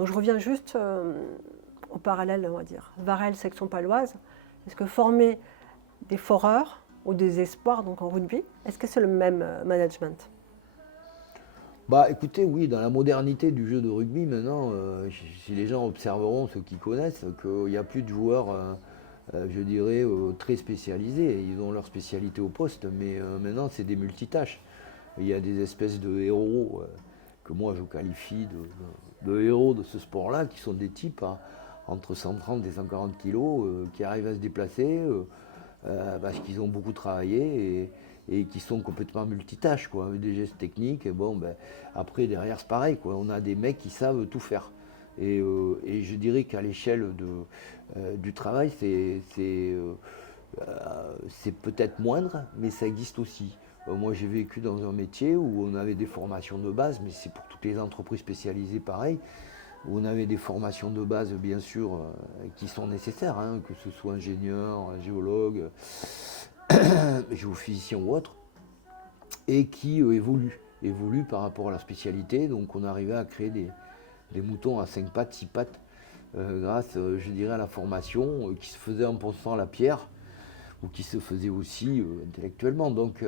Donc je reviens juste au parallèle, on va dire. Varel, section paloise. Est-ce que former des foreurs ou des espoirs donc en rugby, est-ce que c'est le même management? Bah écoutez, oui, dans la modernité du jeu de rugby, maintenant, si les gens observeront, ceux qui connaissent, qu'il n'y a plus de joueurs, je dirais, très spécialisés. Ils ont leur spécialité au poste, mais maintenant, c'est des multitâches. Il y a des espèces de héros que moi je qualifie de héros de ce sport-là, qui sont des types entre 130 et 140 kilos, qui arrivent à se déplacer parce qu'ils ont beaucoup travaillé et qui sont complètement multitâches, quoi, avec des gestes techniques. Et bon, ben, après, derrière, c'est pareil, quoi. On a des mecs qui savent tout faire. Et je dirais qu'à l'échelle du travail, c'est peut-être moindre, mais ça existe aussi. Moi, j'ai vécu dans un métier où on avait des formations de base, mais c'est pour toutes les entreprises spécialisées pareil, où on avait des formations de base, bien sûr, qui sont nécessaires, hein, que ce soit ingénieur, géologue, géophysicien ou autre, et qui évoluent par rapport à la spécialité. Donc, on arrivait à créer des moutons à 5 pattes, 6 pattes, grâce, je dirais, à la formation qui se faisait en pensant à la pierre, ou qui se faisait aussi intellectuellement. Donc,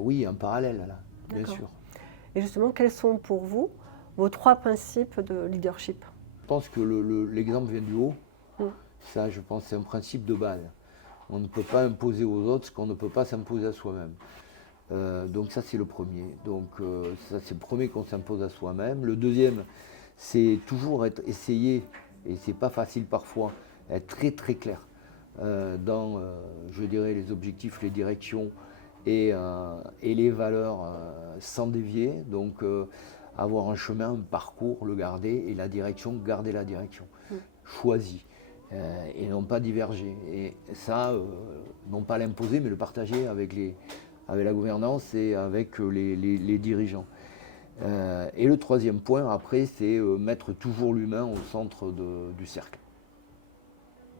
oui, un parallèle là, bien sûr. Et justement, quels sont pour vous vos 3 principes de leadership? Je pense que l'exemple vient du haut. Mm. Ça, je pense, c'est un principe de base. On ne peut pas imposer aux autres ce qu'on ne peut pas s'imposer à soi-même. Donc ça, c'est le premier. Donc ça, c'est le premier qu'on s'impose à soi-même. Le deuxième, c'est toujours essayer, et c'est pas facile parfois, être très très clair dans, je dirais, les objectifs, les directions et les valeurs sans dévier. Donc avoir un chemin, un parcours, le garder, et la direction, garder la direction. Choisie. Et non pas diverger. Et ça, non pas l'imposer, mais le partager avec la gouvernance et avec les dirigeants. Et le troisième point, après, c'est mettre toujours l'humain au centre du cercle.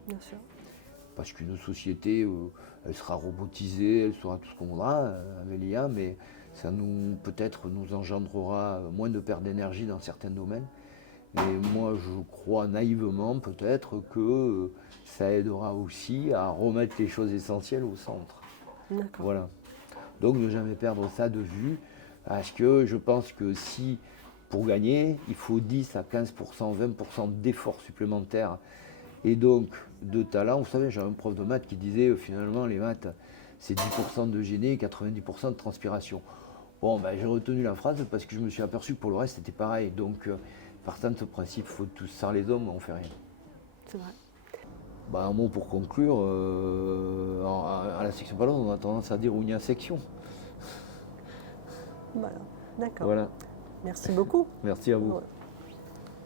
Bien sûr. Parce qu'une société, elle sera robotisée, elle sera tout ce qu'on voudra avec l'IA, mais ça peut-être nous engendrera moins de perte d'énergie dans certains domaines. Et moi, je crois naïvement peut-être que ça aidera aussi à remettre les choses essentielles au centre. D'accord. Voilà. Donc ne jamais perdre ça de vue, parce que je pense que si, pour gagner, il faut 10 à 15%, 20% d'efforts supplémentaires, et donc de talent. Vous savez, j'ai un prof de maths qui disait finalement les maths, c'est 10% de génie et 90% de transpiration. Bon, ben, j'ai retenu la phrase parce que je me suis aperçu que pour le reste, c'était pareil. Donc, partant de ce principe, il faut tous sans les hommes, on ne fait rien. C'est vrai. Bah, un mot pour conclure, à la section ballon, on a tendance à dire Ounia section. Voilà. D'accord. Voilà. Merci beaucoup. Merci à vous. Ouais.